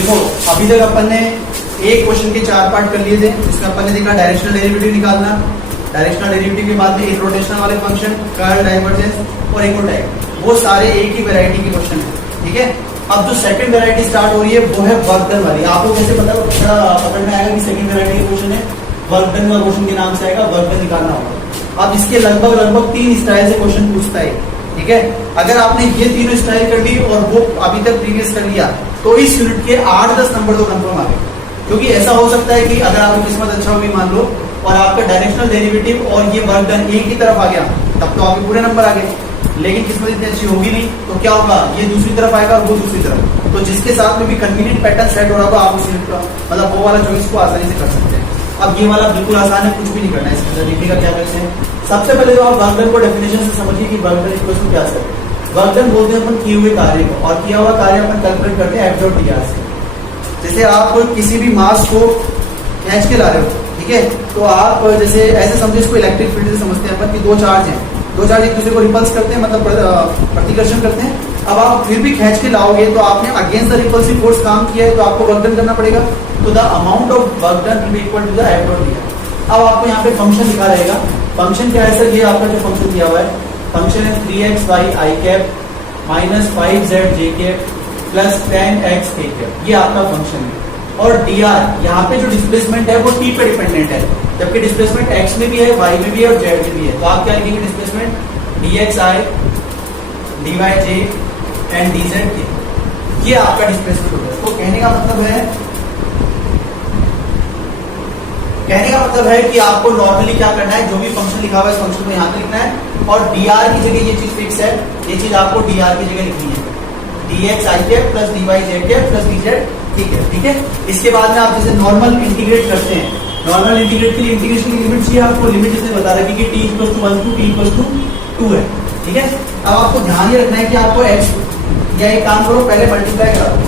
देखो अभी तक अपन ने एक क्वेश्चन के 4 पार्ट कर लिए थे, जिसमें अपन ने देखा डायरेक्शनल डेरिवेटिव निकालना, डायरेक्शनल डेरिवेटिव के बाद में एक रोटेशनल वाले फंक्शन, कर्ल, डाइवर्जेंस और एक टाइप, वो सारे एक ही वैरायटी के क्वेश्चन है। ठीक है, अब जो सेकंड वैरायटी स्टार्ट हो रही है वो है वर्क डन वाली। आपको कैसे पता पकड़ में आएगा कि सेकंड वैरायटी का क्वेश्चन है, वर्क डन का क्वेश्चन के नाम से आएगा, वर्क डन निकालना होगा। अब इसके लगभग 3 स्टाइल से क्वेश्चन पूछता है। ठीक है, अगर आपने ये तीनों स्टाइल कर ली और वो अभी तक प्रीवियस कर लिया तो इस यूनिट के 8-10 नंबर तो कंफर्म आ गए। क्योंकि ऐसा हो सकता है कि अगर आपकी किस्मत अच्छा होगी मान लो और आपका डायरेक्शनल डेरिवेटिव और ये वर्क डन एक ही तरफ आ गया, तब तो आपके पूरे नंबर आ गए। लेकिन किस्मत इतनी अच्छी होगी नहीं तो क्या होगा, ये दूसरी तरफ आएगा और वो दूसरी तरफ। तो जिसके साथ में भी कन्वीनियंट पैटर्न सेट हो रहा होगा आप उसी मतलब वो वाला चॉइस को आसानी से कर सकते हैं। अब ये वाला बिल्कुल आसान है, कुछ भी नहीं करना है इसके अंदर। लिखने का क्या करते हैं, सबसे पहले तो आप वर्क डन को डेफिनेशन से समझिए कि वर्क डन इक्वल टू क्या है। वर्क डन बोलते हैं अपन किए हुए कार्य को, और किया हुआ कार्य अपन कैलकुलेट करते हैं एफ डॉट डी आर से। जैसे आप किसी भी मास को खींच के ला रहे हो, ठीक है, तो आप जैसे ऐसे समझे इसको इलेक्ट्रिक फील्ड से समझते हैं अपन कि दो चार्ज हैं, दो चार्ज एक दूसरे को रिपल्स करते हैं, मतलब प्रतिकर्षण करते हैं। अब आप फिर भी खींच के लाओगे तो आपने अगेंस्ट द रिपल्सिव फोर्स काम किया है, तो आपको वर्क डन करना पड़ेगा। तो the amount of work done will be equal to the F dot D R. अब आपको यहाँ पे फंक्शन लिखा रहेगा। फंक्शन क्या है सर, ये आपका जो फंक्शन दिया हुआ है, फंक्शन है 3x y i cap minus 5z j cap plus 10x k cap, ये आपका फंक्शन है। और dr यहाँ पे जो डिस्प्लेसमेंट है वो t पे डिपेंडेंट है, जबकि डिस्प्लेसमेंट x में भी है, y में भी है और z में भी है। तो आप क्या लिखेंगे, displacement dxi dyj and dz k, ये आपका डिस्प्लेसमेंट होगा। तो कहने का मतलब है कि आपको नॉर्मली क्या करना है, जो भी फंक्शन लिखा हुआ है इस फंक्शन को यहाँ पे लिखना है और dr की जगह ये चीज फिक्स है, ये चीज आपको dr की जगह लिखनी है, dxi cap plus dyj cap plus dz, ठीक है। ठीक है, इसके बाद में आप जैसे नॉर्मल इंटीग्रेट करते हैं, नॉर्मल इंटीग्रेट के लिए इंटीग्रेशन की लिमिट चाहिए आपको, लिमिट इसने बता रखी कि t equal to 1 to t equal to 2 है। ठीक है, अब आपको ध्यान ये रखना है कि आपको x या एक काम करो, पहले मल्टीप्लाई करा दो,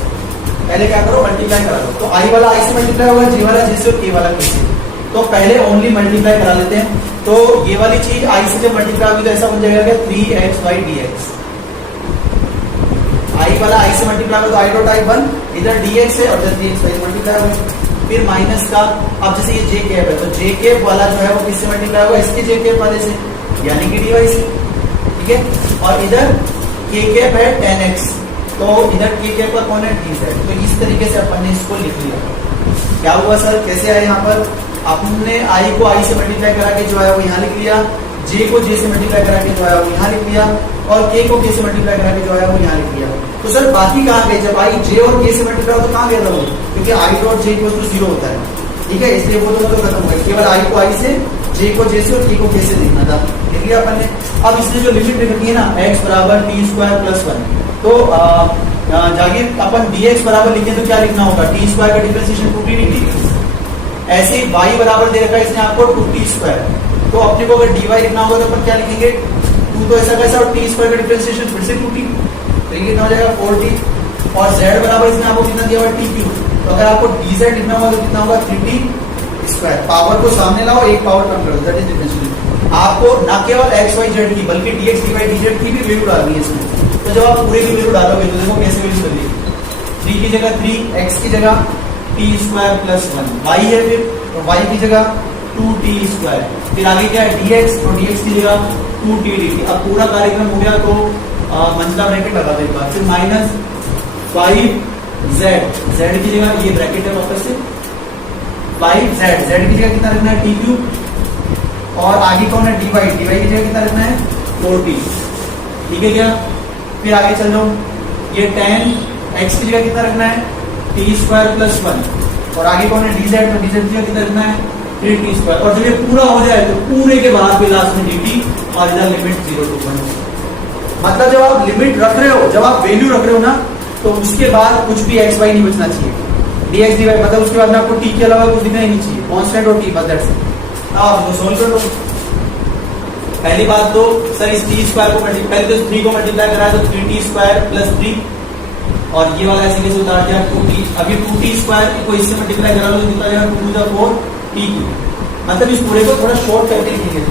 पहले क्या करो मल्टीप्लाई करा दो। तो i वाला i से मल्टीप्लाई होगा, j वाला j से और k वाला k से। तो पहले ओनली मल्टीप्लाई करा लेते हैं। तो ये वाली चीज i से जब मल्टीप्लाई होगी तो ऐसा बन जाएगा 3xy dx। i वाला i से मल्टीप्लाई होगा तो i डॉट i 1, इधर dx है और इधर 3xy मल्टीप्लाई होगा। फिर माइनस का, अब जैसे ये j कैप है तो j कैप वाला जो है वो किससे मल्टीप्लाई होगा, इसके j कैप वाले से, यानी कि dy से। ठीक है, और इधर k कैप है 10x, तो इधर k कैप का कौन है, dz। तो इस तरीके से अपन ने इसको लिख लिया। क्या हुआ सर, कैसे आए, यहाँ पर आपने i को i से मल्टीप्लाई करा के जो है वो यहाँ लिख लिया, j को j से मल्टीप्लाई करा के जो है वो यहाँ लिख लिया और k को k से मल्टीप्लाई करा के जो है वो यहाँ लिख लिया। तो सर बाकी कहाँ गए, जब i j और k से मल्टीप्लाई हो तो कहाँ गया था वो, क्योंकि i dot j equal to 0 होता है। ठीक है, इसलिए वो तो खत्म हो गया, केवल i को i से, j को j से और k को k से लिखना था, लिख लिया अपन ने। अब इसने जो लिमिट रखी है ना x बराबर t स्क्वायर प्लस 1, तो जाके अपन dx बराबर लिखें तो क्या लिखना होगा, t स्क्वायर का डिफरेंशिएशन 2t dt। ऐसे ही y बराबर दे रखा है इसने आपको 2t स्क्वायर, तो अपने को अगर dy लिखना होगा तो अपन क्या लिखेंगे, 2 तो ऐसा कैसा और t स्क्वायर का डिफरेंशिएशन फिर से 2t, तो ये कितना हो जाएगा 4t। और z बराबर इसने आपको कितना दिया हुआ है t क्यूब, तो अगर आपको dz लिखना होगा तो कितना होगा 3t स्क्वायर। पावर को सामने लाओ, एक पावर कम करो, दैट इज डिफरेंशिएशन। आपको ना केवल x y z की बल्कि dx dy dz की भी वैल्यू डालनी है इसमें। तो जब आप पूरे की वैल्यू डालोगे तो देखो कैसे वैल्यू बदलेगी, 3 की जगह 3, x की जगह t स्क्वायर प्लस 1, y है फिर तो y की जगह 2t स्क्वायर, फिर आगे क्या है dx, तो dx की जगह 2t dt। अब पूरा कार्यक्रम हो गया तो मंझला ब्रैकेट लगा दो एक बार, फिर माइनस 5z, z की जगह ये ब्रैकेट है वापस से 5z, z की जगह कितना रखना है t क्यूब, और आगे कौन है dy, dy की जगह कितना रखना है 4t। ठीक है क्या, फिर आगे चल जाओ, ये 10x की जगह कितना रखना है t स्क्वायर प्लस 1, और आगे कौन है dz, तो dz की जगह कितना रखना है 3t स्क्वायर। और जब ये पूरा हो जाए तो पूरे के बाद फिर लास्ट में dt और इधर लिमिट 0 to 1। मतलब जब आप लिमिट रख रहे हो, जब आप वैल्यू रख रहे हो ना, तो उसके बाद कुछ भी x y नहीं बचना चाहिए, dx dy, मतलब उसके बाद में आपको t के अलावा कुछ दिखना ही नहीं चाहिए, कांस्टेंट और t, बस दैट्स इट। आप इसको सोल्व कर लो। पहली बात तो सर इस t स्क्वायर को पहले तो 3 को मल्टीप्लाई कराया तो 3t स्क्वायर प्लस 3, और ये वाला ऐसे कैसे उतार दिया 2t। अभी 2t स्क्वायर को इससे मल्टीप्लाई करा लो तो कितना जाएगा 2 to the 4 t क्यूब। मतलब इस पूरे को थोड़ा शॉर्ट करके लिखेंगे,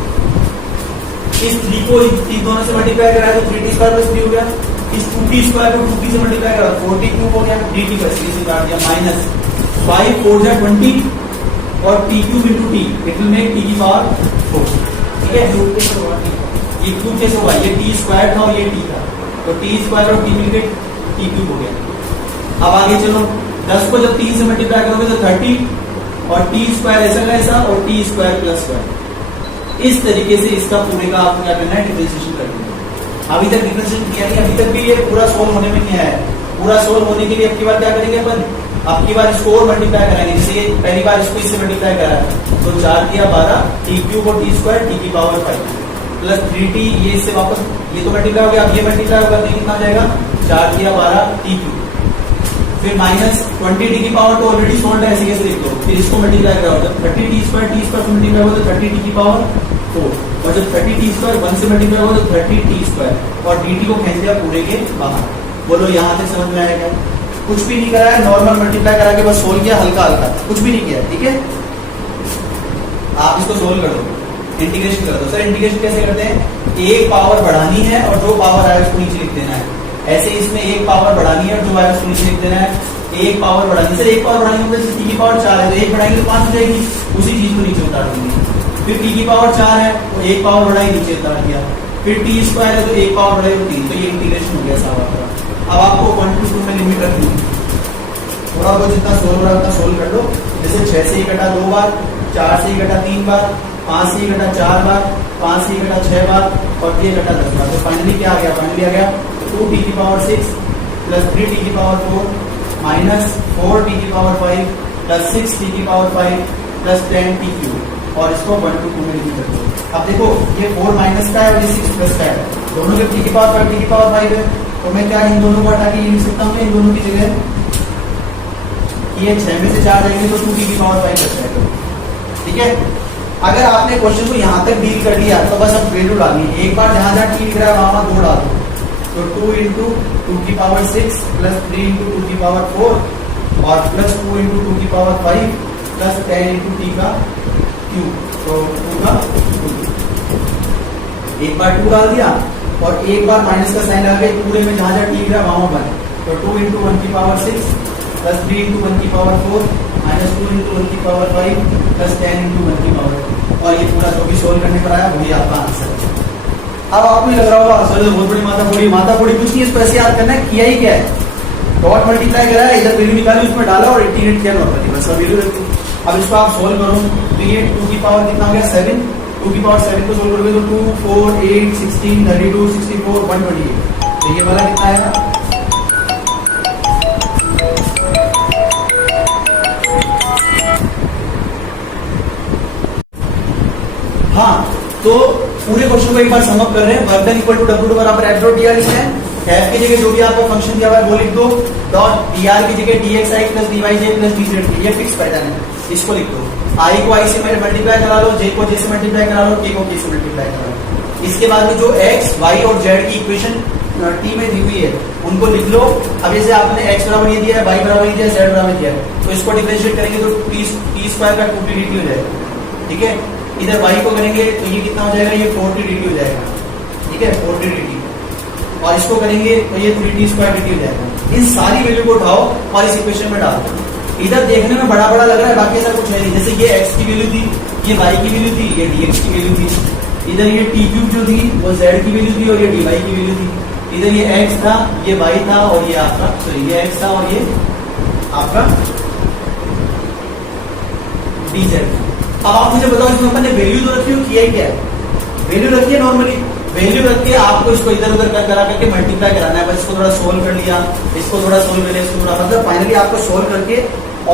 इस 3 को इन दोनों से मल्टीप्लाई कराया तो 3t स्क्वायर प्लस 3 हो गया, इस 2t स्क्वायर को 2t से मल्टीप्लाई करा 4t क्यूब हो गया, dt का सीधे काट दिया, माइनस 5 4 जा 20 और t cube into T, it will make t की पावर 4। ठीक है, ये क्यूब कैसे हुआ, ये t स्क्वायर था और ये t था, तो t स्क्वायर और t मिलके t क्यूब हो गया। अब आगे चलो, 10 को जब 3 से मल्टीप्लाई करोगे तो 30 और t स्क्वायर ऐसा का ऐसा और t स्क्वायर प्लस स्क्वायर। इस तरीके से इसका पूरे का आपको क्या करना है, डिफरेंशिएशन करना है। अभी तक डिफरेंशिएशन किया नहीं, अभी तक भी ये पूरा सोल्व होने में नहीं आया है। पूरा सोल्व होने के लिए अब की बार क्या करेंगे अपन, अब की बार इसको और मल्टीप्लाई कराएंगे। जैसे ये पहली बार इसको इससे मल्टीप्लाई करा तो 4 किया 12 t क्यूब और t स्क्वायर t की पावर 5 प्लस 3t, ये इससे वापस ये तो मल्टीप्लाई हो गया, अब ये मल्टीप्लाई होगा तो कितना हो जाएगा, 4 किया 12 t क्यूब, फिर माइनस 20t की पावर तो ऑलरेडी सोल्व है, ऐसे कैसे लिख दो, फिर इसको मल्टीप्लाई करा होगा 30t स्क्वायर से मल्टीप्लाई होगा तो 30t की पावर 4, और जब 30t स्क्वायर 1 से मल्टीप्लाई होगा तो 30t स्क्वायर और dt को खींच दिया पूरे के बाहर। बोलो यहाँ तक समझ में आया क्या? कुछ भी नहीं करा है, नॉर्मल मल्टीप्लाई करा के बस सोल्व किया, हल्का हल्का, कुछ भी नहीं किया। ठीक है, आप इसको सोल्व कर दो, इंटीग्रेशन कर दो। सर इंटीग्रेशन कैसे करते हैं, एक पावर बढ़ानी है और जो पावर आए उसको नीचे लिख देना है। ऐसे इसमें एक पावर बढ़ानी है और जो आए उसको नीचे लिख देना है। एक पावर बढ़ानी, सर एक पावर बढ़ानी मतलब t की पावर 4 है तो एक बढ़ाएंगे तो 5 हो जाएगी, उसी चीज को नीचे उतार देंगे। फिर t की पावर 4 है तो एक पावर बढ़ाई नीचे उतार दिया, फिर t स्क्वायर है तो एक पावर बढ़ाई तो 3, तो ये इंटीग्रेशन हो गया सारा। अब आपको 1 to 2 में लिमिट रखनी है, थोड़ा बहुत जितना सोल्व हो रहा है उतना सोल्व कर लो। जैसे 6 से ही कटा 2 बार, 4 से ही कटा 3 बार, 5 से ही कटा 4 बार, 5 से ही कटा 6 बार और ये कटा 10 बार। तो फाइनली क्या आ गया, फाइनली आ गया 2t की पावर 6 प्लस 3t की पावर 4 माइनस 4t की पावर 5 प्लस 6t की पावर 5 प्लस 10t क्यूब, और इसको 1 to 2 में लिमिट कर दो। अब देखो ये 4 माइनस का है और ये 6 प्लस का है, दोनों के t की पावर 5 t की पावर 5 है, तो मैं क्या इन दोनों को हटा के लिख सकता हूँ इन दोनों की जगह, ये 6 में से 4 जाएंगे तो 2t की पावर 5 बच जाएगा। ठीक है, अगर आपने क्वेश्चन को यहाँ तक डील कर लिया तो बस अब वैल्यू डालनी है, एक बार जहां जहां t लिख रहा है वहां 2 डाल दो, तो 2 into 2 की पावर 6 प्लस 3 into 2 की पावर 4 और प्लस 2 into 2 की पावर 5 प्लस 10 into t का क्यूब, तो 2 का 2। एक बार 2 डाल दिया और एक बार माइनस का साइन लगा के पूरे में जहां जहां t लिख रहा है वहां 1, तो 2 into 1 की पावर 6 प्लस 3 into 1 की पावर 4 माइनस 2 into 1 की पावर 5 प्लस 10 into 1 की पावर 4, और ये पूरा जो भी सोल्व करने पर आया वही आपका आंसर है। अब आपको लग रहा होगा सर बहुत बड़ी माथा फोड़ी कुछ नहीं, इसको ऐसे याद करना है, किया ही क्या है, डॉट मल्टीप्लाई करा है, इधर वैल्यू निकाली उसमें डाला और इंटीग्रेट किया नॉर्मली, बस अब वैल्यू रखी। अब इसको आप सोल्व करो तो ये 2 की पावर कितना हो गया 7, 2 की पावर 7 को सोल्व करोगे तो 2 4 8 16 32 64 128, तो ये वाला कितना आएगा, हाँ। तो पूरे क्वेश्चन को एक बार समअप कर रहे हैं, work done equal to W बराबर f डॉट dr लिखना है, f की जगह जो भी आपको फंक्शन दिया हुआ है वो लिख दो, डॉट dr की जगह dxi plus dyj plus dz, ये फिक्स पैटर्न है, इसको लिख दो। i को i से मल्टीप्लाई करा लो, j को j से मल्टीप्लाई करा लो, k को k से मल्टीप्लाई करा लो। इसके बाद में जो x y और z की इक्वेशन t में दी हुई है उनको लिख लो। अब जैसे आपने x बराबर ये दिया है, y बराबर ये दिया है, z बराबर दिया है, तो इसको डिफरेंशिएट करेंगे तो t स्क्वायर का 2t dt हो जाएगा। ठीक है, इधर y को करेंगे तो ये कितना हो जाएगा, ये 4t dt हो जाएगा। ठीक है, 4t dt, और इसको करेंगे तो ये 3t स्क्वायर dt हो जाएगा। इन सारी वैल्यू को उठाओ और इस इक्वेशन में डाल दो। इधर देखने में बड़ा बड़ा लग रहा है, बाकी ऐसा कुछ है नहीं। जैसे ये x की वैल्यू थी, ये y की वैल्यू थी, ये dx की वैल्यू थी, इधर ये t क्यूब जो थी वो z की वैल्यू थी और ये dy की वैल्यू थी, इधर ये x था, ये y था और ये आपका सॉरी ये x था और ये आपका dz था। अब आप मुझे बताओ इसमें अपन ने वैल्यू तो रखी हो, किया ही क्या है, वैल्यू रखी है, नॉर्मली वैल्यू रख के आपको इसको इधर उधर करा करके मल्टीप्लाई कराना है। बस इसको थोड़ा सोल्व कर लिया, इसको थोड़ा सोल्व कर लिया, इसको थोड़ा, मतलब फाइनली आपको सोल्व करके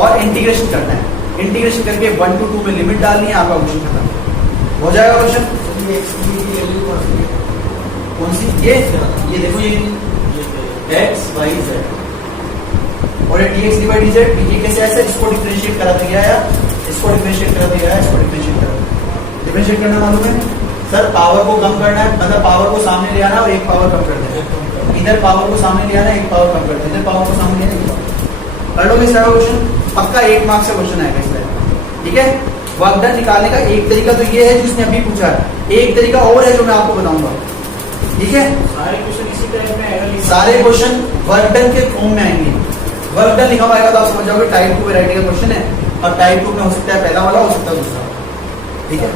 और इंटीग्रेशन करना है। इंटीग्रेशन करके 1 to 2 में लिमिट डालनी है, आपका क्वेश्चन खत्म हो जाएगा। क्वेश्चन कौन सी, ये देखो ये x y z और ये dx डिवाइड dz, ये कैसे ऐसा, इसको डिफरेंशिएट करा दिया है, इसको डिफरेंशिएट करा दिया है, इसको डिफरेंशिएट करा, डिफरेंशिएट करना मालूम है सर, पावर को कम करना है, मतलब पावर को सामने ले आना और एक पावर कम कर देना, इधर पावर को सामने ले आना, एक पावर कम कर देना, इधर पावर को सामने ले आना, कर लोगे सारा क्वेश्चन, पक्का 1 मार्क्स का क्वेश्चन आएगा इस तरह। ठीक है, वर्क डन निकालने का एक तरीका तो ये है जिसने अभी पूछा है, एक तरीका और है जो मैं आपको बताऊंगा। ठीक है, सारे क्वेश्चन इसी टाइप में आएगा। सारे क्वेश्चन वर्क डन के फॉर्म में आएंगे। वर्क डन लिखा हुआ आएगा तो आप समझ जाओगे टाइप 2 वैरायटी का क्वेश्चन है, और टाइप 2 में हो सकता है पहला वाला, हो सकता है दूसरा। ठीक है,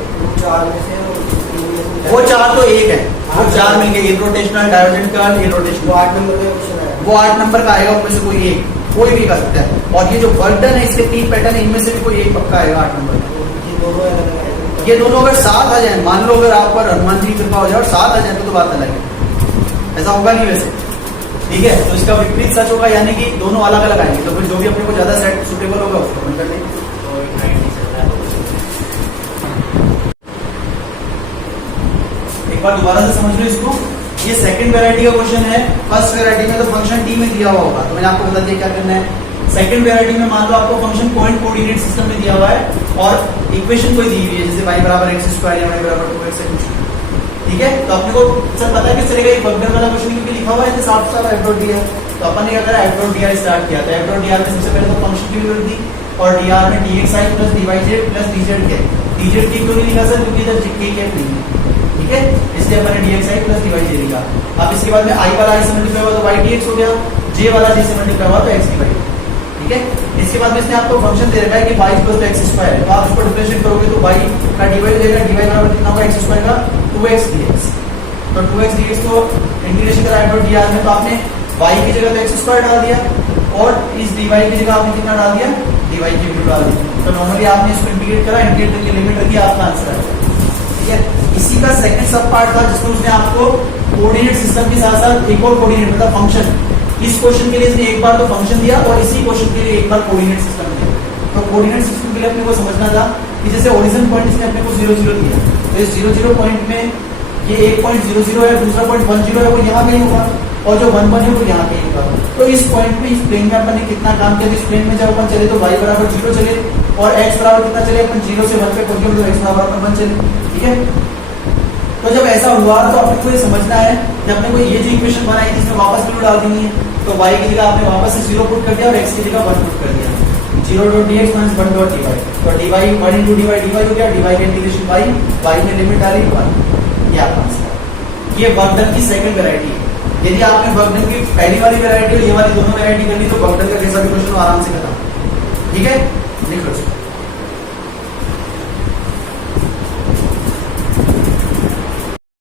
वो चार तो एक है, वो चार मिलके इरोटेशनल, डाइवर्जेंट कर्ल, इरोटेशनल, वो 8 नंबर का क्वेश्चन है, वो 8 नंबर का आएगा। उनमें से कोई एक, कोई भी कर सकता है। और ये जो वर्क डन है इसके 3 पैटर्न है, इनमें से भी कोई एक पक्का आएगा 8 नंबर का। ये दोनों अलग अलग आएंगे। ये दोनों अगर साथ आ जाए, मान लो अगर आप पर हनुमान जी की कृपा हो जाए और साथ आ जाए तो बात अलग है, ऐसा होगा नहीं वैसे। ठीक है, तो इसका विपरीत सच होगा, यानी कि दोनों अलग अलग आएंगे। तो फिर जो भी अपने को ज्यादा सेट सुटेबल होगा उसको अपन कर लेंगे। एक बार दोबारा से समझ लो इसको। ये सेकंड वैरायटी का क्वेश्चन है। फर्स्ट वैरायटी में तो फंक्शन टी में दिया हुआ होगा, तो मैंने आपको बता दिया क्या करना है। सेकंड वैरायटी में मान लो आपको फंक्शन पॉइंट कोऑर्डिनेट सिस्टम में दिया हुआ है और इक्वेशन कोई दी हुई है, जैसे y बराबर x² या y बराबर 2x है कुछ। ठीक है, तो अपने को सब पता है कि चलेगा ये वर्कडन वाला क्वेश्चन क्योंकि लिखा हुआ है तो साफ साफ f डॉट dr। तो अपन ने क्या करा, f डॉट dr स्टार्ट किया। तो f डॉट dr में सबसे पहले तो फंक्शन की वैल्यू दी और dr में dxi plus dyj plus dz के। dz की क्यों नहीं लिखा सर, क्योंकि इधर k कैप नहीं है। ठीक है, इसलिए अपन ने dxi प्लस dyj लिखा। अब इसके बाद में i वाला i से मल्टीप्लाई हुआ तो y dx हो गया, j वाला j से मल्टीप्लाई हुआ तो x dy। ठीक है, इसके बाद में इसने आपको फंक्शन दे रखा है कि y इक्वल टू x², है तो आप इसको डिफरेंशिएट करोगे तो y का dy हो जाएगा, dy बराबर कितना होगा, x² का 2x dx। तो 2x dx को इंटीग्रेशन करा f डॉट dr में, तो आपने y की जगह तो x² डाल दिया और इस dy की जगह आपने कितना डाल दिया, dy की वैल्यू डाल दी। तो नॉर्मली आपने इसको इंटीग्रेट करा, इंटीग्रेट करके लिमिट रखी, आपका आंसर है। ठीक है, इसी का सेकंड सब पार्ट था जिसमें उसने आपको कोऑर्डिनेट सिस्टम के साथ साथ एक और कोऑर्डिनेट मतलब फंक्शन, इस क्वेश्चन के लिए इसने एक बार तो फंक्शन दिया और इसी क्वेश्चन के लिए एक बार कोऑर्डिनेट सिस्टम दिया। तो कोऑर्डिनेट सिस्टम के लिए अपने को समझना था कि जैसे ओरिजिन पॉइंट इसने अपने को 0 0 दिया, तो इस 0 0 पॉइंट में ये एक पॉइंट 0 0 है, दूसरा पॉइंट 1 0 है, वो यहाँ कहीं होगा, और जो 1 1 है वो यहाँ कहीं होगा। तो इस पॉइंट में, इस प्लेन में अपन ने कितना काम किया, इस प्लेन में जब अपन चले तो y बराबर 0 चले और x बराबर कितना चले, अपन 0 से 1 पे पहुंचे तो x बराबर अपन 1 चले। ठीक है, तो जब ऐसा हुआ तो अपने को ये समझना है कि अपने को ये जो इक्वेशन बनाई थी इसमें वापस वैल्यू डाल देनी है। तो y की जगह आपने वापस से 0 पुट कर दिया और x की जगह 1 पुट कर दिया। 0 dot dx minus 1 dot dy, तो dy 1 into dy हो गया, dy का इंटीग्रेशन y में लिमिट डाली 1। ये आपका आंसर है। ये वर्क डन की सेकंड वैरायटी है। यदि आपने वर्क डन की पहली वाली वैरायटी और ये वाली दोनों वैरायटी कर ली तो वर्क डन का कैसा भी क्वेश्चन आराम से खत्म। ठीक है, लिख लो।